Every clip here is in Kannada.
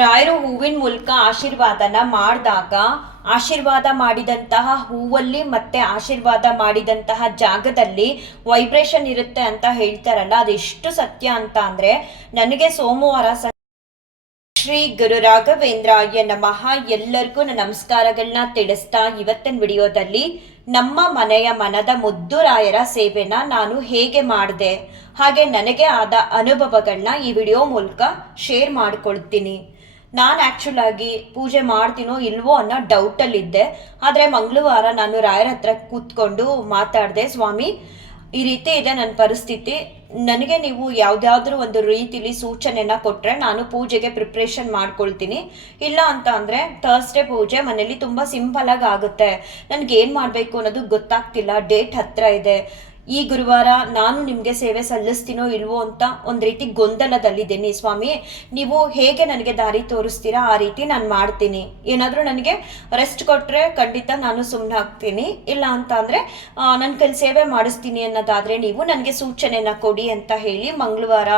ರಾಯರು ಹೂವಿನ ಮೂಲಕ ಆಶೀರ್ವಾದನ ಮಾಡಿದಾಗ ಆಶೀರ್ವಾದ ಮಾಡಿದಂತಹ ಹೂವಲ್ಲಿ ಮತ್ತೆ ಆಶೀರ್ವಾದ ಮಾಡಿದಂತಹ ಜಾಗದಲ್ಲಿ ವೈಬ್ರೇಷನ್ ಇರುತ್ತೆ ಅಂತ ಹೇಳ್ತಾರಲ್ಲ, ಅದೆಷ್ಟು ಸತ್ಯ ಅಂತ ಅಂದ್ರೆ, ನನಗೆ ಸೋಮವಾರ ಶ್ರೀ ಗುರು ರಾಘವೇಂದ್ರಾಯ ನಮಃ. ಎಲ್ಲರಿಗೂ ನಮಸ್ಕಾರಗಳನ್ನ ತಿಳಿಸ್ತಾ ಇವತ್ತಿನ ವಿಡಿಯೋದಲ್ಲಿ ನಮ್ಮ ಮನೆಯ ಮನದ ಮುದ್ದು ರಾಯರ ಸೇವೆನ ನಾನು ಹೇಗೆ ಮಾಡಿದೆ, ಹಾಗೆ ನನಗೆ ಆದ ಅನುಭವಗಳನ್ನ ಈ ವಿಡಿಯೋ ಮೂಲಕ ಶೇರ್ ಮಾಡ್ಕೊಳ್ತೀನಿ. ನಾನು ಆ್ಯಕ್ಚುಲ್ ಆಗಿ ಪೂಜೆ ಮಾಡ್ತೀನೋ ಇಲ್ವೋ ಅನ್ನೋ ಡೌಟಲ್ಲಿದ್ದೆ. ಆದರೆ ಮಂಗಳವಾರ ನಾನು ರಾಯರ ಹತ್ರ ಕೂತ್ಕೊಂಡು ಮಾತಾಡಿದೆ, ಸ್ವಾಮಿ ಈ ರೀತಿ ಇದೆ ನನ್ನ ಪರಿಸ್ಥಿತಿ, ನನಗೆ ನೀವು ಯಾವುದಾದ್ರೂ ಒಂದು ರೀತಿಲಿ ಸೂಚನೆನ ಕೊಟ್ಟರೆ ನಾನು ಪೂಜೆಗೆ ಪ್ರಿಪ್ರೇಷನ್ ಮಾಡ್ಕೊಳ್ತೀನಿ. ಇಲ್ಲ ಅಂತ ಅಂದರೆ ಥರ್ಸ್ಡೇ ಪೂಜೆ ಮನೇಲಿ ತುಂಬ ಸಿಂಪಲಾಗಿ ಆಗುತ್ತೆ, ನನಗೇನು ಮಾಡಬೇಕು ಅನ್ನೋದು ಗೊತ್ತಾಗ್ತಿಲ್ಲ, ಡೇಟ್ ಹತ್ತಿರ ಇದೆ, ಈ ಗುರುವಾರ ನಾನು ನಿಮಗೆ ಸೇವೆ ಸಲ್ಲಿಸ್ತೀನೋ ಇಲ್ವೋ ಅಂತ ಒಂದು ರೀತಿ ಗೊಂದಲದಲ್ಲಿದ್ದೀನಿ ಸ್ವಾಮಿ, ನೀವು ಹೇಗೆ ನನಗೆ ದಾರಿ ತೋರಿಸ್ತೀರಾ ಆ ರೀತಿ ನಾನು ಮಾಡ್ತೀನಿ. ಏನಾದರೂ ನನಗೆ ರೆಸ್ಟ್ ಕೊಟ್ಟರೆ ಖಂಡಿತ ನಾನು ಸುಮ್ಮನೆ ಆಗ್ತೀನಿ, ಇಲ್ಲ ಅಂತ ಅಂದರೆ ನನ್ನ ಕೈಲಿ ಸೇವೆ ಮಾಡಿಸ್ತೀನಿ ಅನ್ನೋದಾದರೆ ನೀವು ನನಗೆ ಸೂಚನೆನ ಕೊಡಿ ಅಂತ ಹೇಳಿ ಮಂಗಳವಾರ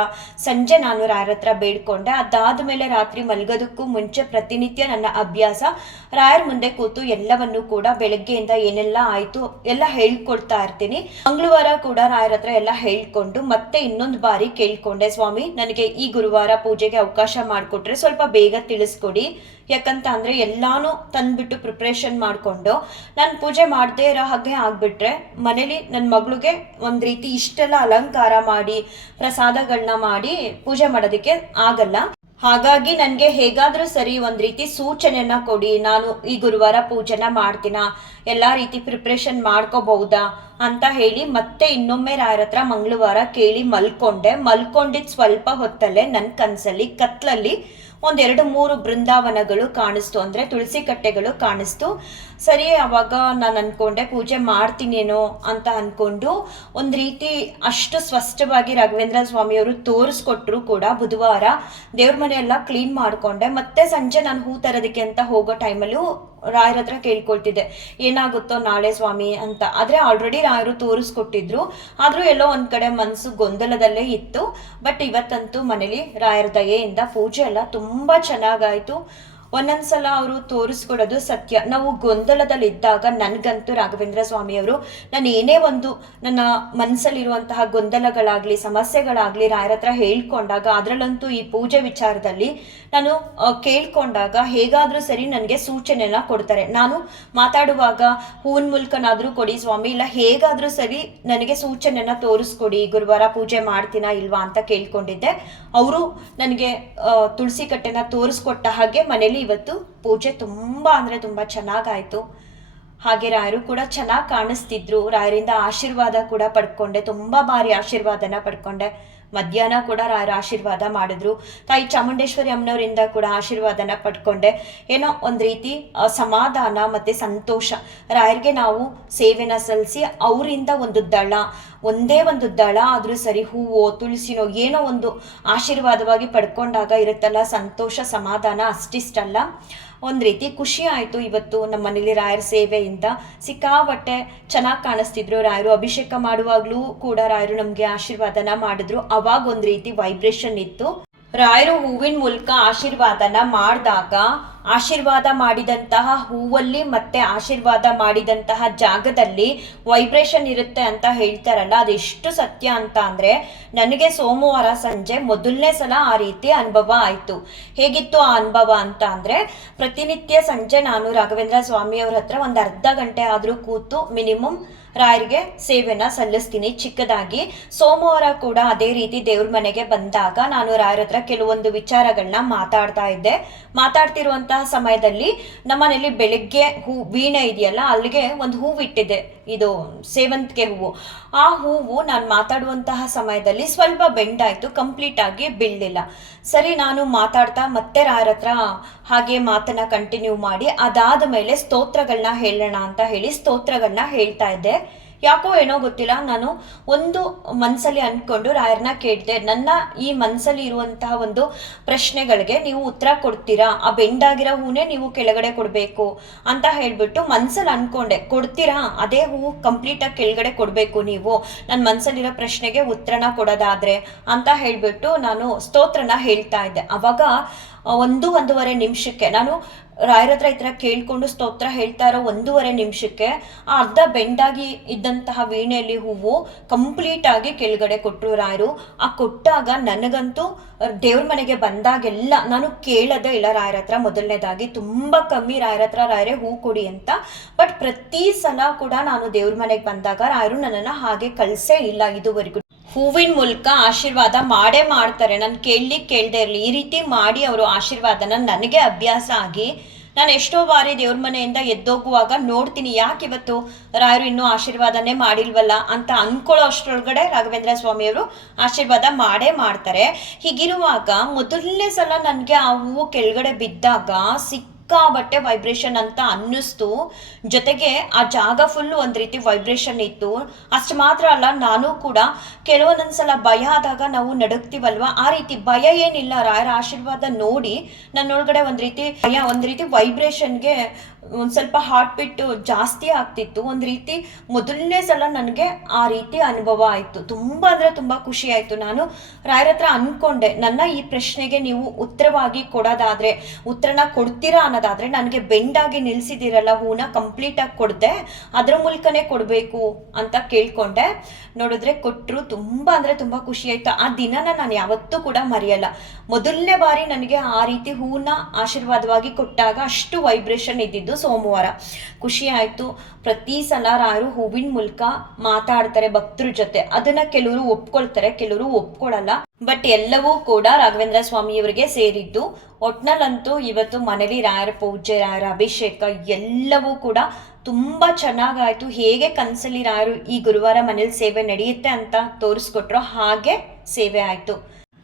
ಸಂಜೆ ನಾನು ರಾಯರ ಹತ್ರ ಬೇಡ್ಕೊಂಡೆ. ಅದಾದ ಮೇಲೆ ರಾತ್ರಿ ಮಲಗೋದಕ್ಕೂ ಮುಂಚೆ ಪ್ರತಿನಿತ್ಯ ನನ್ನ ಅಭ್ಯಾಸ ರಾಯರ ಮುಂದೆ ಕೂತು ಎಲ್ಲವನ್ನೂ ಕೂಡ ಬೆಳಗ್ಗೆಯಿಂದ ಏನೆಲ್ಲ ಆಯಿತು ಎಲ್ಲ ಹೇಳ್ಕೊಳ್ತಾ ಇರ್ತೀನಿ. ಮಂಗಳವಾರ ಕೂಡ ರಾಯರ ಹತ್ರ ಎಲ್ಲ ಹೇಳ್ಕೊಂಡು ಮತ್ತೆ ಇನ್ನೊಂದು ಬಾರಿ ಕೇಳ್ಕೊಂಡೆ, ಸ್ವಾಮಿ ನನಗೆ ಈ ಗುರುವಾರ ಪೂಜೆಗೆ ಅವಕಾಶ ಮಾಡಿಕೊಟ್ರೆ ಸ್ವಲ್ಪ ಬೇಗ ತಿಳಿಸ್ಕೊಡಿ. ಯಾಕಂತ ಅಂದರೆ ಎಲ್ಲಾನು ತಂದ್ಬಿಟ್ಟು ಪ್ರಿಪ್ರೇಷನ್ ಮಾಡಿಕೊಂಡು ನಾನು ಪೂಜೆ ಮಾಡದೇ ಇರೋ ಹಾಗೆ ಆಗಿಬಿಟ್ರೆ ಮನೇಲಿ ನನ್ನ ಮಗಳಿಗೆ ಒಂದು ರೀತಿ ಇಷ್ಟೆಲ್ಲ ಅಲಂಕಾರ ಮಾಡಿ ಪ್ರಸಾದಗಳನ್ನ ಮಾಡಿ ಪೂಜೆ ಮಾಡೋದಕ್ಕೆ ಆಗಲ್ಲ. ಹಾಗಾಗಿ ನನಗೆ ಹೇಗಾದರೂ ಸರಿ ಒಂದು ರೀತಿ ಸೂಚನೆನ ಕೊಡಿ, ನಾನು ಈ ಗುರುವಾರ ಪೂಜೆನ ಮಾಡ್ತೀನ, ಎಲ್ಲ ರೀತಿ ಪ್ರಿಪ್ರೇಷನ್ ಮಾಡ್ಕೋಬಹುದಾ ಅಂತ ಹೇಳಿ ಮತ್ತೆ ಇನ್ನೊಮ್ಮೆ ರಾಯರ ಹತ್ರ ಮಂಗಳವಾರ ಕೇಳಿ ಮಲ್ಕೊಂಡಿದ್ದು ಸ್ವಲ್ಪ ಹೊತ್ತಲ್ಲೇ ನನ್ನ ಕನಸಲ್ಲಿ ಕತ್ಲಲ್ಲಿ ಒಂದೆರಡು ಮೂರು ಬೃಂದಾವನಗಳು ಕಾಣಿಸ್ತು, ಅಂದರೆ ತುಳಸಿ ಕಟ್ಟೆಗಳು ಕಾಣಿಸ್ತು. ಸರಿ, ಅವಾಗ ನಾನು ಅಂದ್ಕೊಂಡೆ ಪೂಜೆ ಮಾಡ್ತೀನೇನೋ ಅಂತ ಅಂದ್ಕೊಂಡು ಒಂದು ರೀತಿ ಅಷ್ಟು ಸ್ಪಷ್ಟವಾಗಿ ರಾಘವೇಂದ್ರ ಸ್ವಾಮಿಯವರು ತೋರಿಸ್ಕೊಟ್ರು ಕೂಡ. ಬುಧವಾರ ದೇವ್ರ ಮನೆ ಎಲ್ಲ ಕ್ಲೀನ್ ಮಾಡಿಕೊಂಡೆ. ಮತ್ತೆ ಸಂಜೆ ನಾನು ಹೂ ತರೋದಕ್ಕೆ ಅಂತ ಹೋಗೋ ಟೈಮಲ್ಲೂ ರಾಯರ ಹತ್ರ ಕೇಳ್ಕೊಳ್ತಿದ್ದೆ ಏನಾಗುತ್ತೋ ನಾಳೆ ಸ್ವಾಮಿ ಅಂತ. ಆದರೆ ಆಲ್ರೆಡಿ ರಾಯರು ತೋರಿಸ್ಕೊಟ್ಟಿದ್ರು, ಆದರೂ ಎಲ್ಲೋ ಒಂದು ಕಡೆ ಮನಸ್ಸು ಗೊಂದಲದಲ್ಲೇ ಇತ್ತು. ಬಟ್ ಇವತ್ತಂತೂ ಮನೇಲಿ ರಾಯರ ದಯೆಯಿಂದ ಪೂಜೆ ಎಲ್ಲ ತುಂಬ ಚೆನ್ನಾಗಾಯಿತು. ಒಂದೊಂದ್ಸಲ ಅವರು ತೋರಿಸ್ಕೊಡೋದು ಸತ್ಯ. ನಾವು ಗೊಂದಲದಲ್ಲಿದ್ದಾಗ ನನಗಂತೂ ರಾಘವೇಂದ್ರ ಸ್ವಾಮಿಯವರು ನಾನು ಏನೇ ಒಂದು ನನ್ನ ಮನಸ್ಸಲ್ಲಿರುವಂತಹ ಗೊಂದಲಗಳಾಗಲಿ ಸಮಸ್ಯೆಗಳಾಗಲಿ ರಾಯರ ಹತ್ರ ಹೇಳ್ಕೊಂಡಾಗ, ಅದರಲ್ಲಂತೂ ಈ ಪೂಜೆ ವಿಚಾರದಲ್ಲಿ ನಾನು ಕೇಳ್ಕೊಂಡಾಗ ಹೇಗಾದರೂ ಸರಿ ನನಗೆ ಸೂಚನೆನ ಕೊಡ್ತಾರೆ. ನಾನು ಮಾತಾಡುವಾಗ ಹೂವಿನ ಮೂಲಕನಾದರೂ ಕೊಡಿ ಸ್ವಾಮಿ, ಇಲ್ಲ ಹೇಗಾದರೂ ಸರಿ ನನಗೆ ಸೂಚನೆನ ತೋರಿಸ್ಕೊಡಿ, ಗುರುವಾರ ಪೂಜೆ ಮಾಡ್ತೀನಾ ಇಲ್ವಾ ಅಂತ ಕೇಳ್ಕೊಂಡಿದ್ದೆ. ಅವರು ನನಗೆ ತುಳಸಿ ಕಟ್ಟೆನ ತೋರಿಸ್ಕೊಟ್ಟ ಹಾಗೆ ಮನೇಲಿ ಇವತ್ತು ಪೂಜೆ ತುಂಬ ಅಂದರೆ ತುಂಬ ಚೆನ್ನಾಗಾಯಿತು. ಹಾಗೆ ರಾಯರು ಕೂಡ ಚೆನ್ನಾಗಿ ಕಾಣಿಸ್ತಿದ್ರು. ರಾಯರಿಂದ ಆಶೀರ್ವಾದ ಕೂಡ ಪಡ್ಕೊಂಡೆ, ತುಂಬ ಬಾರಿ ಆಶೀರ್ವಾದನ ಪಡ್ಕೊಂಡೆ. ಮಧ್ಯಾಹ್ನ ಕೂಡ ರಾಯರ ಆಶೀರ್ವಾದ ಮಾಡಿದ್ರು. ತಾಯಿ ಚಾಮುಂಡೇಶ್ವರಿ ಅಮ್ಮನವರಿಂದ ಕೂಡ ಆಶೀರ್ವಾದನ ಪಡ್ಕೊಂಡೆ. ಏನೋ ಒಂದು ರೀತಿ ಸಮಾಧಾನ ಮತ್ತು ಸಂತೋಷ. ರಾಯರಿಗೆ ನಾವು ಸೇವೆನ ಸಲ್ಲಿಸಿ ಅವರಿಂದ ಒಂದೇ ಒಂದು ದಳ ಆದರೂ ಸರಿ, ಹೂವೋ ತುಳಸಿನೋ ಏನೋ ಒಂದು ಆಶೀರ್ವಾದವಾಗಿ ಪಡ್ಕೊಂಡಾಗ ಇರುತ್ತಲ್ಲ ಸಂತೋಷ ಸಮಾಧಾನ, ಅಷ್ಟಿಷ್ಟಲ್ಲ ಒಂದು ರೀತಿ ಖುಷಿ ಆಯಿತು. ಇವತ್ತು ನಮ್ಮ ಮನೇಲಿ ರಾಯರ ಸೇವೆಯಿಂದ ಸಿಕ್ಕಾಪಟ್ಟೆ ಚೆನ್ನಾಗಿ ಕಾಣಿಸ್ತಿದ್ರು. ರಾಯರು ಅಭಿಷೇಕ ಮಾಡುವಾಗಲೂ ಕೂಡ ರಾಯರು ನಮಗೆ ಆಶೀರ್ವಾದನ ಮಾಡಿದ್ರು. ಅವಾಗ ಒಂದು ರೀತಿ ವೈಬ್ರೇಷನ್ ಇತ್ತು. ರಾಯರು ಹೂವಿನ ಮೂಲಕ ಆಶೀರ್ವಾದನ ಮಾಡಿದಾಗ ಆಶೀರ್ವಾದ ಮಾಡಿದಂತಹ ಹೂವಲ್ಲಿ ಮತ್ತೆ ಆಶೀರ್ವಾದ ಮಾಡಿದಂತಹ ಜಾಗದಲ್ಲಿ ವೈಬ್ರೇಷನ್ ಇರುತ್ತೆ ಅಂತ ಹೇಳ್ತಾರಲ್ಲ, ಅದೆಷ್ಟು ಸತ್ಯ ಅಂತ ಅಂದರೆ, ನನಗೆ ಸೋಮವಾರ ಸಂಜೆ ಮೊದಲನೇ ಸಲ ಆ ರೀತಿ ಅನುಭವ ಆಯಿತು. ಹೇಗಿತ್ತು ಆ ಅನುಭವ ಅಂತ ಅಂದರೆ, ಪ್ರತಿನಿತ್ಯ ಸಂಜೆ ನಾನು ರಾಘವೇಂದ್ರ ಸ್ವಾಮಿಯವ್ರ ಹತ್ರ ಒಂದು ಅರ್ಧ ಗಂಟೆ ಆದರೂ ಕೂತು ಮಿನಿಮಮ್ ರಾಯರಿಗೆ ಸೇವೆನ ಸಲ್ಲಿಸ್ತೀನಿ ಚಿಕ್ಕದಾಗಿ. ಸೋಮವಾರ ಕೂಡ ಅದೇ ರೀತಿ ದೇವ್ರ ಮನೆಗೆ ಬಂದಾಗ ನಾನು ರಾಯರ ಹತ್ರ ಕೆಲವೊಂದು ವಿಚಾರಗಳನ್ನ ಮಾತಾಡ್ತಿರುವಂತಹ ಸಮಯದಲ್ಲಿ ನಮ್ಮನೇಲಿ ಬೆಳಗ್ಗೆ ವೀಣೆ ಇದೆಯಲ್ಲ, ಅಲ್ಲಿಗೆ ಒಂದು ಹೂವು ಇಟ್ಟಿದೆ, ಇದು ಸೇವಂತಿಗೆ ಹೂವು. ಆ ಹೂವು ನಾನು ಮಾತಾಡುವಂತಹ ಸಮಯದಲ್ಲಿ ಸ್ವಲ್ಪ ಬೆಂಡಾಯಿತು, ಕಂಪ್ಲೀಟ್ ಆಗಿ ಬೀಳಲಿಲ್ಲ. ಸರಿ, ನಾನು ಮಾತಾಡ್ತಾ ಮತ್ತೆ ರಾಯರ ಹತ್ರ ಹಾಗೆ ಮಾತನ್ನ ಕಂಟಿನ್ಯೂ ಮಾಡಿ ಅದಾದ ಮೇಲೆ ಸ್ತೋತ್ರಗಳನ್ನ ಹೇಳೋಣ ಅಂತ ಹೇಳಿ ಸ್ತೋತ್ರಗಳನ್ನ ಹೇಳ್ತಾ ಇದ್ದೆ. ಯಾಕೋ ಏನೋ ಗೊತ್ತಿಲ್ಲ, ನಾನು ಒಂದು ಮನಸ್ಸಲ್ಲಿ ಅಂದ್ಕೊಂಡು ರಾಯರನ್ನ ಕೇಳಿದೆ, ನನ್ನ ಈ ಮನಸ್ಸಲ್ಲಿ ಇರುವಂತಹ ಒಂದು ಪ್ರಶ್ನೆಗಳಿಗೆ ನೀವು ಉತ್ತರ ಕೊಡ್ತೀರಾ, ಆ ಬೆಂಡಾಗಿರೋ ಹೂನೇ ನೀವು ಕೆಳಗಡೆ ಕೊಡಬೇಕು ಅಂತ ಹೇಳ್ಬಿಟ್ಟು ಮನಸ್ಸಲ್ಲಿ ಅಂದ್ಕೊಂಡೆ. ಕೊಡ್ತೀರಾ, ಅದೇ ಹೂವು ಕಂಪ್ಲೀಟಾಗಿ ಕೆಳಗಡೆ ಕೊಡಬೇಕು ನೀವು, ನನ್ನ ಮನಸ್ಸಲ್ಲಿರೋ ಪ್ರಶ್ನೆಗೆ ಉತ್ತರನ ಕೊಡೋದಾದರೆ ಅಂತ ಹೇಳಿಬಿಟ್ಟು ನಾನು ಸ್ತೋತ್ರನ ಹೇಳ್ತಾ ಇದ್ದೆ. ಅವಾಗ ಒಂದೂವರೆ ನಿಮಿಷಕ್ಕೆ ನಾನು ರಾಯರ ಹತ್ರ ಈ ಥರ ಕೇಳ್ಕೊಂಡು ಸ್ತೋತ್ರ ಹೇಳ್ತಾ ಇರೋ 1.5 ನಿಮಿಷಕ್ಕೆ ಆ ಅರ್ಧ ಬೆಂಡಾಗಿ ಇದ್ದಂತಹ ವೀಣೆಯಲ್ಲಿ ಹೂವು ಕಂಪ್ಲೀಟ್ ಆಗಿ ಕೆಳಗಡೆ ಕೊಟ್ಟರು ರಾಯರು. ಆ ಕೊಟ್ಟಾಗ ನನಗಂತೂ ದೇವ್ರ ಮನೆಗೆ ಬಂದಾಗೆಲ್ಲ ನಾನು ಕೇಳೋದೇ ಇಲ್ಲ ರಾಯರ ಹತ್ರ. ಮೊದಲನೇದಾಗಿ ತುಂಬ ಕಮ್ಮಿ ರಾಯರ ಹತ್ರ ರಾಯರೇ ಹೂ ಕೊಡಿ ಅಂತ. ಬಟ್ ಪ್ರತಿ ಸಲ ಕೂಡ ನಾನು ದೇವ್ರ ಮನೆಗೆ ಬಂದಾಗ ರಾಯರು ನನ್ನನ್ನು ಹಾಗೆ ಕಳಿಸೇ ಇಲ್ಲ ಇದುವರೆಗೂ. ಹೂವಿನ ಮೂಲಕ ಆಶೀರ್ವಾದ ಮಾಡೇ ಮಾಡ್ತಾರೆ. ನಾನು ಕೇಳದೇ ಇರಲಿ, ಈ ರೀತಿ ಮಾಡಿ ಅವರು ಆಶೀರ್ವಾದನ ನನಗೆ ಅಭ್ಯಾಸ ಆಗಿ ನಾನು ಎಷ್ಟೋ ಬಾರಿ ದೇವ್ರ ಮನೆಯಿಂದ ಎದ್ದೋಗುವಾಗ ನೋಡ್ತೀನಿ, ಯಾಕೆ ಇವತ್ತು ರಾಯರು ಇನ್ನೂ ಆಶೀರ್ವಾದನೇ ಮಾಡಿಲ್ವಲ್ಲ ಅಂತ ಅನ್ಕೊಳ್ಳೋ ಅಷ್ಟರೊಳಗಡೆ ರಾಘವೇಂದ್ರ ಸ್ವಾಮಿಯವರು ಆಶೀರ್ವಾದ ಮಾಡೇ ಮಾಡ್ತಾರೆ. ಹೀಗಿರುವಾಗ ಮೊದಲನೇ ಸಲ ನನಗೆ ಆ ಹೂವು ಕೆಳಗಡೆ ಬಿದ್ದಾಗ ಸಿಕ್ಕಾಬಟ್ಟೆ ವೈಬ್ರೇಷನ್ ಅಂತ ಅನ್ನಿಸ್ತು. ಜೊತೆಗೆ ಆ ಜಾಗ ಫುಲ್ಲು ಒಂದು ರೀತಿ ವೈಬ್ರೇಷನ್ ಇತ್ತು. ಅಷ್ಟು ಮಾತ್ರ ಅಲ್ಲ, ನಾನು ಕೂಡ ಕೆಲವೊಂದೊಂದ್ಸಲ ಭಯ ಆದಾಗ ನಾವು ನಡುಗ್ತೀವಲ್ವ, ಆ ರೀತಿ ಭಯ ಏನಿಲ್ಲ. ರಾಯರ ಆಶೀರ್ವಾದ ನೋಡಿ ನನ್ನೊಳಗಡೆ ಒಂದು ರೀತಿ ವೈಬ್ರೇಷನ್ಗೆ ಒಂದು ಸ್ವಲ್ಪ ಹಾರ್ಟ್ ಬೀಟ್ ಜಾಸ್ತಿ ಆಗ್ತಿತ್ತು. ಒಂದು ರೀತಿ ಮೊದಲನೇ ಸಲ ನನಗೆ ಆ ರೀತಿ ಅನುಭವ ಆಯಿತು. ತುಂಬ ಅಂದರೆ ತುಂಬ ಖುಷಿ ಆಯಿತು. ನಾನು ರಾಯರ ಹತ್ರ ಅಂದ್ಕೊಂಡೆ, ನನ್ನ ಈ ಪ್ರಶ್ನೆಗೆ ನೀವು ಉತ್ತರವಾಗಿ ಕೊಡೋದಾದರೆ, ಉತ್ತರನ ಕೊಡ್ತೀರಾ ಅನ್ನೋದಾದರೆ ನನಗೆ ಬೆಂಡಾಗಿ ನಿಲ್ಲಿಸಿದಿರಲ್ಲ ಹೂನ ಕಂಪ್ಲೀಟಾಗಿ ಕೊಡದೆ ಅದರ ಮೂಲಕನೇ ಕೊಡಬೇಕು ಅಂತ ಕೇಳ್ಕೊಂಡೆ. ನೋಡಿದ್ರೆ ಕೊಟ್ಟರು. ತುಂಬ ಅಂದರೆ ತುಂಬ ಖುಷಿ ಆಯಿತು. ಆ ದಿನನ ನಾನು ಯಾವತ್ತೂ ಕೂಡ ಮರೆಯಲ್ಲ. ಮೊದಲನೇ ಬಾರಿ ನನಗೆ ಆ ರೀತಿ ಹೂನ ಆಶೀರ್ವಾದವಾಗಿ ಕೊಟ್ಟಾಗ ಅಷ್ಟು ವೈಬ್ರೇಷನ್ ಇದ್ದಿದ್ದು ಸೋಮವಾರ. ಖುಷಿ ಆಯಿತು. ಪ್ರತಿ ಸಲ ರಾಯರು ಹೂವಿನ ಮೂಲಕ ಮಾತಾಡ್ತಾರೆ ಭಕ್ತರ ಜೊತೆ. ಅದನ್ನ ಕೆಲವರು ಒಪ್ಕೊಳ್ತಾರೆ, ಕೆಲವರು ಒಪ್ಕೊಳ್ಳಲ್ಲ. ಬಟ್ ಎಲ್ಲವೂ ಕೂಡ ರಾಘವೇಂದ್ರ ಸ್ವಾಮಿಯವರಿಗೆ ಸೇರಿದ್ದು. ಒಟ್ನಲ್ಲಂತೂ ಇವತ್ತು ಮನೇಲಿ ರಾಯರ ಪೂಜೆ, ರಾಯರ ಅಭಿಷೇಕ ಎಲ್ಲವೂ ಕೂಡ ತುಂಬ ಚೆನ್ನಾಗಾಯಿತು. ಹೇಗೆ ಕನಸಲ್ಲಿ ರಾಯರು ಈ ಗುರುವಾರ ಮನೇಲಿ ಸೇವೆ ನಡೆಯುತ್ತೆ ಅಂತ ತೋರಿಸ್ಕೊಟ್ರೋ ಹಾಗೆ ಸೇವೆ ಆಯಿತು.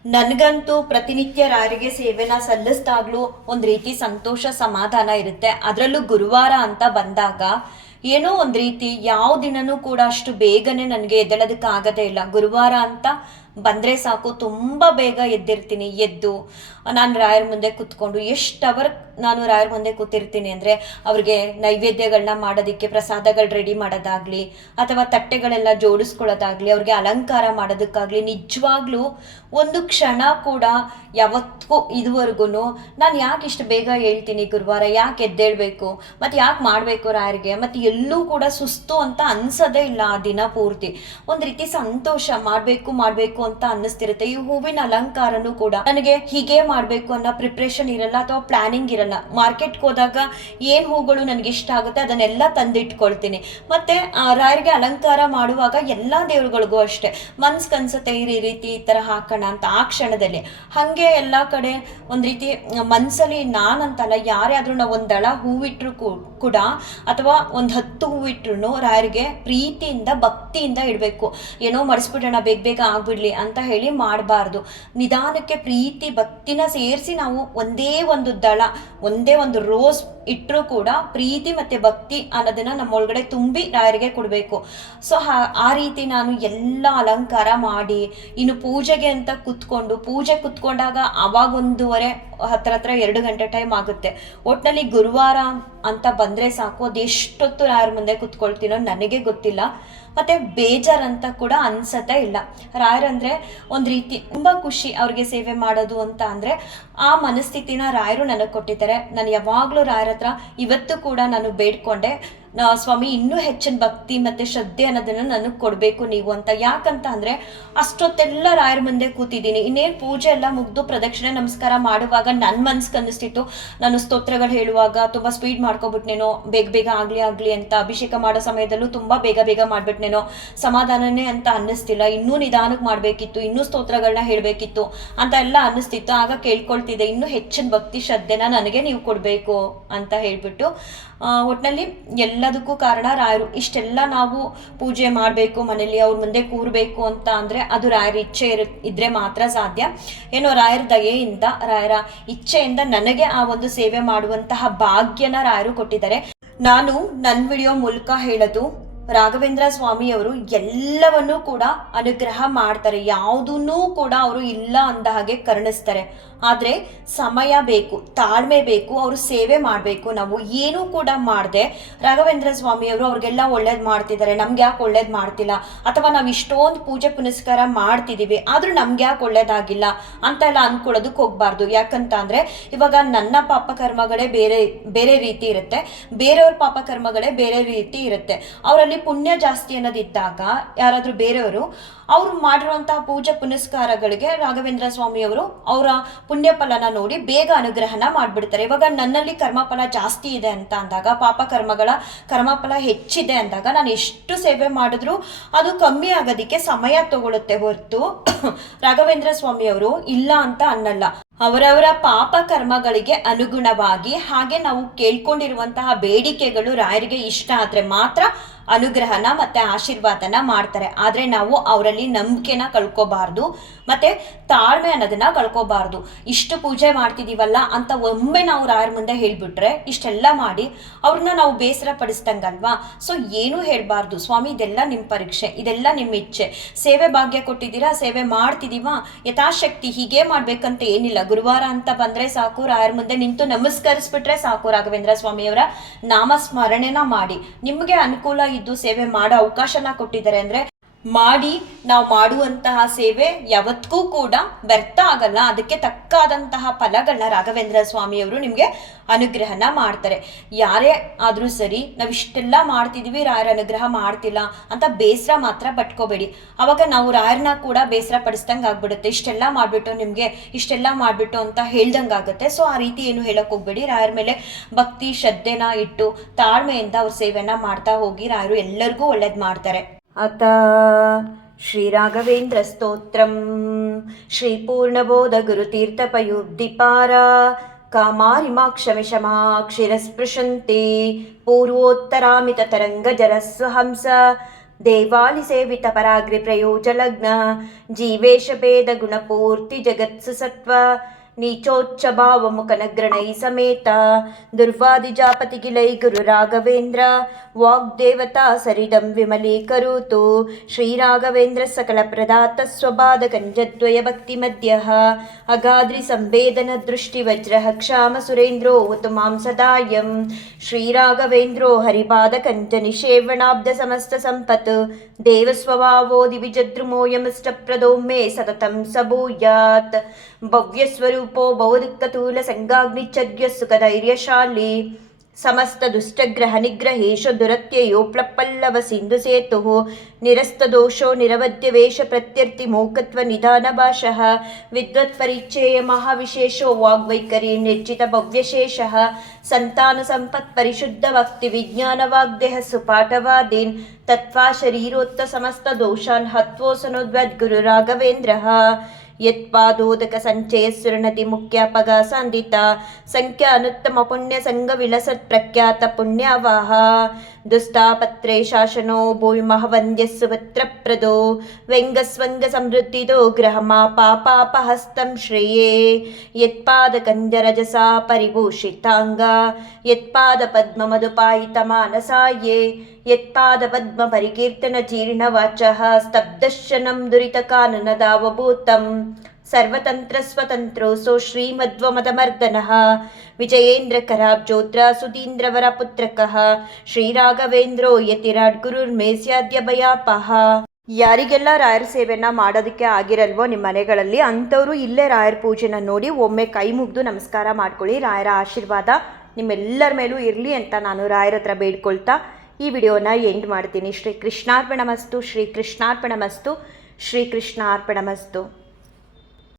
ನನಗಂತೂ ಪ್ರತಿನಿತ್ಯ ರಾಯರಿಗೆ ಸೇವೆನ ಸಲ್ಲಿಸಿದಾಗ್ಲೂ ಒಂದು ರೀತಿ ಸಂತೋಷ ಸಮಾಧಾನ ಇರುತ್ತೆ. ಅದರಲ್ಲೂ ಗುರುವಾರ ಅಂತ ಬಂದಾಗ ಏನೋ ಒಂದು ರೀತಿ ಯಾವ ದಿನನೂ ಕೂಡ ಅಷ್ಟು ಬೇಗನೆ ನನಗೆ ಎದ್ದೇಳೋದಕ್ಕಾಗದೇ ಇಲ್ಲ. ಗುರುವಾರ ಅಂತ ಬಂದರೆ ಸಾಕು, ತುಂಬ ಬೇಗ ಎದ್ದಿರ್ತೀನಿ. ಎದ್ದು ನಾನು ರಾಯರ ಮುಂದೆ ಕೂತ್ಕೊಂಡು ಎಷ್ಟು ಅವರ್ ನಾನು ರಾಯರ ಮುಂದೆ ಕೂತಿರ್ತೀನಿ ಅಂದರೆ ಅವ್ರಿಗೆ ನೈವೇದ್ಯಗಳನ್ನ ಮಾಡೋದಕ್ಕೆ ಪ್ರಸಾದಗಳು ರೆಡಿ ಮಾಡೋದಾಗಲಿ ಅಥವಾ ತಟ್ಟೆಗಳೆಲ್ಲ ಜೋಡಿಸ್ಕೊಳ್ಳೋದಾಗಲಿ ಅವ್ರಿಗೆ ಅಲಂಕಾರ ಮಾಡೋದಕ್ಕಾಗಲಿ ನಿಜವಾಗ್ಲೂ ಒಂದು ಕ್ಷಣ ಕೂಡ ಯಾವತ್ತಿಗೂ ಇದುವರೆಗೂ ನಾನು ಯಾಕೆ ಇಷ್ಟು ಬೇಗ ಹೇಳ್ತೀನಿ ಗುರುವಾರ, ಯಾಕೆ ಎದ್ದೇಳಬೇಕು ಮತ್ತು ಯಾಕೆ ಮಾಡಬೇಕು ರಾಯರಿಗೆ, ಮತ್ತು ಎಲ್ಲೂ ಕೂಡ ಸುಸ್ತು ಅಂತ ಅನ್ಸೋದೇ ಇಲ್ಲ. ಆ ದಿನ ಪೂರ್ತಿ ಒಂದು ರೀತಿ ಸಂತೋಷ, ಮಾಡಬೇಕು ಅಂತ ಅನ್ನಿಸ್ತಿರುತ್ತೆ. ಈ ಹೂವಿನ ಅಲಂಕಾರನೂ ಕೂಡ ನನಗೆ ಹೀಗೆ ಮಾಡಬೇಕು ಅನ್ನೋ ಪ್ರಿಪ್ರೇಷನ್ ಇರಲ್ಲ ಅಥವಾ ಪ್ಲಾನಿಂಗ್ ಇರಲ್ಲ. ಮಾರ್ಕೆಟ್ಗೆ ಹೋದಾಗ ಏನು ಹೂಗಳು ನನಗೆ ಇಷ್ಟ ಆಗುತ್ತೆ ಅದನ್ನೆಲ್ಲ ತಂದಿಟ್ಕೊಳ್ತೀನಿ. ಮತ್ತೆ ರಾಯರಿಗೆ ಅಲಂಕಾರ ಮಾಡುವಾಗ ಎಲ್ಲ ದೇವರುಗಳಿಗೂ ಅಷ್ಟೇ ಮನ್ಸು ಕನ್ಸುತ್ತೆ ಈ ರೀತಿ ಈ ಥರ ಹಾಕೋಣ ಅಂತ. ಆ ಕ್ಷಣದಲ್ಲಿ ಹಾಗೆ ಎಲ್ಲ ಕಡೆ ಒಂದು ರೀತಿ ಮನಸ್ಸಲ್ಲಿ ನಾನಂತಲ್ಲ, ಯಾರೇ ಆದರೂ ನಾವು ಒಂದು ದಳ ಹೂವಿಟ್ರು ಕೂಡ ಅಥವಾ ಒಂದು 10 ಹೂವಿಟ್ರು ರಾಯರಿಗೆ ಪ್ರೀತಿಯಿಂದ ಭಕ್ತಿಯಿಂದ ಇಡಬೇಕು. ಏನೋ ಮಡಿಸ್ಬಿಡೋಣ ಬೇಗ ಆಗ್ಬಿಡ್ಲಿ ಅಂತ ಹೇಳಿ ಮಾಡಬಾರ್ದು. ನಿಧಾನಕ್ಕೆ ಪ್ರೀತಿ ಭಕ್ತಿನ ಸೇರಿಸಿ ನಾವು ಒಂದೇ ಒಂದು ದಳ, ಒಂದೇ ಒಂದು ರೋಸ್ ಇಟ್ಟರೂ ಕೂಡ ಪ್ರೀತಿ ಮತ್ತು ಭಕ್ತಿ ಅನ್ನೋದನ್ನು ನಮ್ಮೊಳಗಡೆ ತುಂಬಿ ರಾಯರಿಗೆ ಕೊಡಬೇಕು. ಸೊ ಆ ರೀತಿ ನಾನು ಎಲ್ಲ ಅಲಂಕಾರ ಮಾಡಿ ಇನ್ನು ಪೂಜೆಗೆ ಅಂತ ಪೂಜೆ ಕುತ್ಕೊಂಡಾಗ ಅವಾಗ 1:30 ಹತ್ರ 2 ಗಂಟೆ ಟೈಮ್ ಆಗುತ್ತೆ. ಒಟ್ಟಿನಲ್ಲಿ ಗುರುವಾರ ಅಂತ ಬಂದರೆ ಸಾಕು, ಅದೆಷ್ಟೊತ್ತು ರಾಯರ ಮುಂದೆ ಕುತ್ಕೊಳ್ತೀನೋ ನನಗೆ ಗೊತ್ತಿಲ್ಲ. ಮತ್ತು ಬೇಜಾರಂತ ಕೂಡ ಅನ್ಸತ್ತೇ ಇಲ್ಲ. ರಾಯರಂದರೆ ಒಂದು ರೀತಿ ತುಂಬ ಖುಷಿ ಅವ್ರಿಗೆ ಸೇವೆ ಮಾಡೋದು ಅಂತ ಅಂದರೆ. ಆ ಮನಸ್ಥಿತಿನ ರಾಯರು ನನಗೆ ಕೊಟ್ಟಿದ್ದಾರೆ. ನಾನು ಯಾವಾಗಲೂ ರಾಯರ ಹತ್ರ ಇವತ್ತು ಕೂಡ ನಾನು ಬೇಡ್ಕೊಂಡೆ, ಸ್ವಾಮಿ ಇನ್ನೂ ಹೆಚ್ಚಿನ ಭಕ್ತಿ ಮತ್ತು ಶ್ರದ್ಧೆ ಅನ್ನೋದನ್ನು ನನಗೆ ಕೊಡಬೇಕು ನೀವು ಅಂತ. ಯಾಕಂತ ಅಂದರೆ ಅಷ್ಟೊತ್ತೆಲ್ಲ ರಾಯರ ಮುಂದೆ ಕೂತಿದ್ದೀನಿ. ಇನ್ನೇನು ಪೂಜೆ ಎಲ್ಲ ಮುಗಿದು ಪ್ರದಕ್ಷಿಣೆ ನಮಸ್ಕಾರ ಮಾಡುವಾಗ ನನ್ನ ಮನ್ಸಿಗೆ ಅನ್ನಿಸ್ತಿತ್ತು, ನಾನು ಸ್ತೋತ್ರಗಳು ಹೇಳುವಾಗ ತುಂಬ ಸ್ಪೀಡ್ ಮಾಡ್ಕೊಬಿಟ್ನೇನೋ, ಬೇಗ ಆಗಲಿ ಅಂತ. ಅಭಿಷೇಕ ಮಾಡೋ ಸಮಯದಲ್ಲೂ ತುಂಬ ಬೇಗ ಮಾಡಿಬಿಟ್ನೇನೋ, ಸಮಾಧಾನನೇ ಅಂತ ಅನ್ನಿಸ್ತಿಲ್ಲ. ಇನ್ನೂ ನಿಧಾನಕ್ಕೆ ಮಾಡಬೇಕಿತ್ತು, ಇನ್ನೂ ಸ್ತೋತ್ರಗಳನ್ನ ಹೇಳಬೇಕಿತ್ತು ಅಂತ ಎಲ್ಲ ಅನ್ನಿಸ್ತಿತ್ತು. ಆಗ ಕೇಳ್ಕೊಳ್ತಿದ್ದೆ, ಇನ್ನೂ ಹೆಚ್ಚಿನ ಭಕ್ತಿ ಶ್ರದ್ಧೆನ ನನಗೆ ನೀವು ಕೊಡಬೇಕು ಅಂತ ಹೇಳ್ಬಿಟ್ಟು. ಒಟ್ಟಿನಲ್ಲಿ ಎಲ್ಲದಕ್ಕೂ ಕಾರಣ ರಾಯರು. ಇಷ್ಟೆಲ್ಲ ನಾವು ಪೂಜೆ ಮಾಡಬೇಕು, ಮನೇಲಿ ಅವ್ರ ಮುಂದೆ ಕೂರಬೇಕು ಅಂತ ಅಂದರೆ ಅದು ರಾಯರ ಇಚ್ಛೆ ಇದ್ರೆ ಮಾತ್ರ ಸಾಧ್ಯ. ಏನೋ ರಾಯರ ದಯೆಯಿಂದ, ರಾಯರ ಇಚ್ಛೆಯಿಂದ ನನಗೆ ಆ ಒಂದು ಸೇವೆ ಮಾಡುವಂತಹ ಭಾಗ್ಯನ ರಾಯರು ಕೊಟ್ಟಿದ್ದಾರೆ. ನಾನು ನನ್ನ ವಿಡಿಯೋ ಮೂಲಕ ಹೇಳೋದು, ರಾಘವೇಂದ್ರ ಸ್ವಾಮಿಯವರು ಎಲ್ಲವನ್ನೂ ಕೂಡ ಅನುಗ್ರಹ ಮಾಡ್ತಾರೆ. ಯಾವುದನ್ನೂ ಕೂಡ ಅವರು ಇಲ್ಲ ಅಂದ ಹಾಗೆ ಕರುಣಿಸ್ತಾರೆ. ಆದರೆ ಸಮಯ ಬೇಕು, ತಾಳ್ಮೆ ಬೇಕು, ಅವರು ಸೇವೆ ಮಾಡಬೇಕು. ನಾವು ಏನೂ ಕೂಡ ಮಾಡದೆ ರಾಘವೇಂದ್ರ ಸ್ವಾಮಿಯವರು ಅವ್ರಿಗೆಲ್ಲ ಒಳ್ಳೇದು ಮಾಡ್ತಿದ್ದಾರೆ, ನಮ್ಗೆ ಯಾಕೆ ಒಳ್ಳೇದು ಮಾಡ್ತಿಲ್ಲ, ಅಥವಾ ನಾವು ಇಷ್ಟೊಂದು ಪೂಜೆ ಪುನಸ್ಕಾರ ಮಾಡ್ತಿದ್ದೀವಿ ಆದರೂ ನಮ್ಗೆ ಯಾಕೆ ಒಳ್ಳೇದಾಗಿಲ್ಲ ಅಂತ ಎಲ್ಲ ಅಂದ್ಕೊಳ್ಳೋದಕ್ಕೆ ಹೋಗ್ಬಾರ್ದು. ಯಾಕಂತ ಅಂದರೆ ಇವಾಗ ನನ್ನ ಪಾಪಕರ್ಮಗಳೇ ಬೇರೆ ಬೇರೆ ರೀತಿ ಇರುತ್ತೆ, ಬೇರೆಯವ್ರ ಪಾಪಕರ್ಮಗಳೇ ಬೇರೆ ರೀತಿ ಇರುತ್ತೆ. ಅವರಲ್ಲಿ ಪುಣ್ಯ ಜಾಸ್ತಿ ಅನ್ನೋದಿದ್ದಾಗ ಯಾರಾದರೂ ಬೇರೆಯವರು ಅವರು ಮಾಡಿರುವಂತಹ ಪೂಜೆ ಪುನಸ್ಕಾರಗಳಿಗೆ ರಾಘವೇಂದ್ರ ಸ್ವಾಮಿಯವರು ಅವರ ಪುಣ್ಯ ಫಲನ ನೋಡಿ ಬೇಗ ಅನುಗ್ರಹನ ಮಾಡಿಬಿಡ್ತಾರೆ. ಇವಾಗ ನನ್ನಲ್ಲಿ ಕರ್ಮಫಲ ಜಾಸ್ತಿ ಇದೆ ಅಂತ ಅಂದಾಗ, ಪಾಪಕರ್ಮಗಳ ಕರ್ಮಫಲ ಹೆಚ್ಚಿದೆ ಅಂದಾಗ ನಾನು ಎಷ್ಟು ಸೇವೆ ಮಾಡಿದ್ರೂ ಅದು ಕಮ್ಮಿ ಆಗೋದಕ್ಕೆ ಸಮಯ ತಗೊಳುತ್ತೆ ಹೊರತು ರಾಘವೇಂದ್ರ ಸ್ವಾಮಿಯವರು ಇಲ್ಲ ಅಂತ ಅನ್ನಲ್ಲ. ಅವರವರ ಪಾಪ ಕರ್ಮಗಳಿಗೆ ಅನುಗುಣವಾಗಿ ಹಾಗೆ ನಾವು ಕೇಳ್ಕೊಂಡಿರುವಂತಹ ಬೇಡಿಕೆಗಳು ರಾಯರಿಗೆ ಇಷ್ಟ ಆದರೆ ಮಾತ್ರ ಅನುಗ್ರಹನ ಮತ್ತೆ ಆಶೀರ್ವಾದನ ಮಾಡ್ತಾರೆ. ಆದರೆ ನಾವು ಅವರಲ್ಲಿ ನಂಬಿಕೆನ ಕಳ್ಕೋಬಾರ್ದು, ಮತ್ತೆ ತಾಳ್ಮೆ ಅನ್ನೋದನ್ನ ಕಳ್ಕೋಬಾರ್ದು. ಇಷ್ಟು ಪೂಜೆ ಮಾಡ್ತಿದೀವಲ್ಲ ಅಂತ ಒಮ್ಮೆ ನಾವು ರಾಯರ ಮುಂದೆ ಹೇಳ್ಬಿಟ್ರೆ ಇಷ್ಟೆಲ್ಲ ಮಾಡಿ ಅವ್ರನ್ನ ನಾವು ಬೇಸರ ಪಡಿಸ್ದಂಗಲ್ವಾ. ಸೊ ಏನೂ ಹೇಳ್ಬಾರ್ದು, ಸ್ವಾಮಿ ಇದೆಲ್ಲ ನಿಮ್ಮ ಪರೀಕ್ಷೆ, ಇದೆಲ್ಲ ನಿಮ್ಮ ಇಚ್ಛೆ, ಸೇವೆ ಭಾಗ್ಯ ಕೊಟ್ಟಿದ್ದೀರಾ, ಸೇವೆ ಮಾಡ್ತಿದೀವಾ, ಯಥಾಶಕ್ತಿ ಹೀಗೆ ಮಾಡ್ಬೇಕಂತ ಏನಿಲ್ಲ. ಗುರುವಾರ ಅಂತ ಬಂದ್ರೆ ಸಾಕು, ರಾಯರ ಮುಂದೆ ನಿಂತು ನಮಸ್ಕರಿಸ್ಬಿಟ್ರೆ ಸಾಕು, ರಾಘವೇಂದ್ರ ಸ್ವಾಮಿಯವರ ನಾಮಸ್ಮರಣೆನ ಮಾಡಿ. ನಿಮಗೆ ಅನುಕೂಲ ಇದ್ದು ಸೇವೆ ಮಾಡೋ ಅವಕಾಶನ ಕೊಟ್ಟಿದ್ದಾರೆ ಅಂದ್ರೆ ಮಾಡಿ. ನಾವು ಮಾಡುವಂತಹ ಸೇವೆ ಯಾವತ್ತಿಗೂ ಕೂಡ ವ್ಯರ್ಥ ಆಗಲ್ಲ, ಅದಕ್ಕೆ ತಕ್ಕಾದಂತಹ ಫಲಗಳನ್ನ ರಾಘವೇಂದ್ರ ಸ್ವಾಮಿಯವರು ನಿಮಗೆ ಅನುಗ್ರಹನ ಮಾಡ್ತಾರೆ. ಯಾರೇ ಆದರೂ ಸರಿ, ನಾವು ಇಷ್ಟೆಲ್ಲ ಮಾಡ್ತಿದೀವಿ ರಾಯರ ಅನುಗ್ರಹ ಮಾಡ್ತಿಲ್ಲ ಅಂತ ಬೇಸರ ಮಾತ್ರ ಪಟ್ಕೋಬೇಡಿ. ಅವಾಗ ನಾವು ರಾಯರನ್ನ ಕೂಡ ಬೇಸರ ಪಡಿಸ್ದಂಗೆ ಆಗ್ಬಿಡುತ್ತೆ. ಇಷ್ಟೆಲ್ಲ ಮಾಡಿಬಿಟ್ಟು ನಿಮಗೆ ಇಷ್ಟೆಲ್ಲ ಮಾಡಿಬಿಟ್ಟು ಅಂತ ಹೇಳ್ದಂಗಾಗುತ್ತೆ. ಸೊ ಆ ರೀತಿ ಏನು ಹೇಳಕ್ ಹೋಗ್ಬೇಡಿ. ರಾಯರ ಮೇಲೆ ಭಕ್ತಿ ಶ್ರದ್ಧೆನ ಇಟ್ಟು ತಾಳ್ಮೆಯಿಂದ ಅವ್ರ ಸೇವೆನ ಮಾಡ್ತಾ ಹೋಗಿ, ರಾಯರು ಎಲ್ಲರಿಗೂ ಒಳ್ಳೇದು ಮಾಡ್ತಾರೆ. ಅತ ಶ್ರೀ ರಾಘವೇಂದ್ರ ಸ್ತೋತ್ರಂ ಶ್ರೀ ಪೂರ್ಣಬೋಧ ಗುರುತೀರ್ಥಪಯೋಬ್ಧಿಪಾರ ಕಾಮಾರಿಮಾಕ್ಷಮಿಷಮಾಕ್ಷಿರಸ್ಪೃಶಂತೆ ಪೂರ್ವೋತ್ತರಾಮಿತ ತರಂಗ ಜರಸ್ವಹಂಸ ದೇವಾಲಿ ಸೇವಿತ ಪರಾಗ್ರಿ ಪ್ರಯೋಜಲಗ್ನ ಜೀವೇಶ ಭೇದ ಗುಣಪೂರ್ತಿ ಜಗತ್ಸು ಸತ್ವ ನೀಚೋಚ್ಚ ಭಾವ ಮುಖನಗ್ರಣೈ ಸಮೇತ ದುರ್ವಾದಿಜಾಪತಿ ಗಿಲೈ ಗುರು ರಾಘವೇಂದ್ರ ವಾಗ್ದೇವತಾ ಸರಿದಂ ವಿಮಲೀಕರೋತು ಶ್ರೀರಾಘವೇಂದ್ರ ಸಕಲ ಪ್ರದಾತ ಸ್ವಪಾದ ಕಂಜದ್ವಯ ಭಕ್ತಿ ಮಧ್ಯ ಅಗಾದ್ರಿ ಸಂವೇದನ ದೃಷ್ಟಿ ವಜ್ರಃ ಕ್ಷಾಮ ಸುರೇಂದ್ರೋ ವತು ಮಾಂ ಸದಾಯಂ ಶ್ರೀರಾಘವೇಂದ್ರೋ ಹರಿಪಾದ ಕಂಜ ನಿಷೇವಣಾಬ್ಧ ಸಮಸ್ತ ಸಂಪತ್ ದೇವಸ್ವಭಾವೋ ದಿವಿಜದ್ರುಮೋಯಮಷ್ಟಪ್ರದೋ ಮೇ ಸತತಂ ಸಭೂಯಾತ್ ಭವ್ಯಸ್ವರೂಪೋ ಬಹುದುಃಖತೂಲ ಸಂಗಾಗ್ನಿಚರ್ಯ ಸುಖಧೈರ್ಯಶಾಲಿ ಸಮಸ್ತ ದುಷ್ಟಗ್ರಹ ನಿಗ್ರಹೇಶು ದುರತ್ಯಯೋ ಪ್ಲಪ್ಪಲ್ಲವ ಸಿಂಧು ಸೇತು ನಿರಸ್ತದೋಷೋ ನಿರವಧ್ಯ ವೇಷ ಪ್ರತ್ಯರ್ಥಿ ಮೋಕತ್ವ ನಿಧಾನ ಭಾಷಃ ವಿದ್ವತ್ ಪರಿಚಯ ಮಹಾವಿಶೇಷೋ ವಾಗ್ವೈಖರಿ ನಿರ್ಜಿತ ಭವ್ಯಶೇಷ ಸಂತಾನ ಸಂಪತ್ ಪರಿಶುದ್ಧ ಭಕ್ತಿ ವಿಜ್ಞಾನ ವಾಗ್ದೇಹ ಸುಪಾಠವಾದೀನ್ ತತ್ವಾ ಶರೀರೋತ್ತ ಸಮಸ್ತ ದೋಷಾನ್ ಹತ್ವೋಸನೋದ್ವದ್ ಗುರು ರಾಘವೇಂದ್ರ ಯತ್ಪಾದೋದಕ ಸಂಚಯ ಸುರನತಿ ಮುಖ್ಯಾಪಗ ಸಂದಿತ ಸಂಖ್ಯಾನುತ್ತಮ ಪುಣ್ಯ ಸಂಘ ವಿಲಸತ್ ಪ್ರಖ್ಯಾತ ಪುಣ್ಯವಾಹ ದುಸ್ತಾಪತ್ರೇ ಶಾಸನೋ ಭೂಮಿ ಮಹವಂದ್ಯ ಸುಭತ್ರಪ್ರದೋ ವ್ಯಂಗಸ್ವಂಗ ಸಮೃದ್ಧಿದೋ ಗ್ರಹಮಾ ಪಾಪಾಪಹಸ್ತಂ ಶ್ರೇಯೇ ಯತ್ಪಾದ ಕಂಜರಜಸಾ ಪರಿಭೂಷಿತಾಂಗ ಯತ್ಪಾದ ಪದ್ಮ ಮಧುಪಾಯಿತ ಮಾನಸಾಯೇ ಯತ್ಪಾದ ಪದ್ಮ ಪರಿಕೀರ್ತನ ಜೀರ್ಣ ವಾಚಃ ಸ್ತಬ್ಧಶನಂ ದುರಿತ ಕಾನನದಾವಭೂತಂ ಸರ್ವತಂತ್ರ ಸ್ವತಂತ್ರೋಸೋ ಶ್ರೀಮಧ್ವಮದಮರ್ದನಃ ವಿಜಯೇಂದ್ರ ಕರಾಬ್ಜೋತ್ರ ಸುಧೀಂದ್ರವರ ಪುತ್ರಕಃ ಶ್ರೀರಾಘವೇಂದ್ರೋ ಯತಿರಾಟ್ ಗುರುರ್ಮೇ ಸ್ಯಾದ್ಯ ಭಯಾಪಹ. ಯಾರಿಗೆಲ್ಲ ರಾಯರ ಸೇವೆನ ಮಾಡೋದಕ್ಕೆ ಆಗಿರಲ್ವೋ ನಿಮ್ಮ ಮನೆಗಳಲ್ಲಿ, ಅಂಥವರು ಇಲ್ಲೇ ರಾಯರ ಪೂಜೆನ ನೋಡಿ ಒಮ್ಮೆ ಕೈ ಮುಗಿದು ನಮಸ್ಕಾರ ಮಾಡ್ಕೊಳ್ಳಿ. ರಾಯರ ಆಶೀರ್ವಾದ ನಿಮ್ಮೆಲ್ಲರ ಮೇಲೂ ಇರಲಿ ಅಂತ ನಾನು ರಾಯರ ಹತ್ರ ಬೇಡ್ಕೊಳ್ತಾ ಈ ವಿಡಿಯೋನ ಎಂಡ್ ಮಾಡ್ತೀನಿ. ಶ್ರೀ ಕೃಷ್ಣಾರ್ಪಣಮಸ್ತು, ಶ್ರೀ ಕೃಷ್ಣಾರ್ಪಣಮಸ್ತು, ಶ್ರೀ ಕೃಷ್ಣಾರ್ಪಣಮಸ್ತು.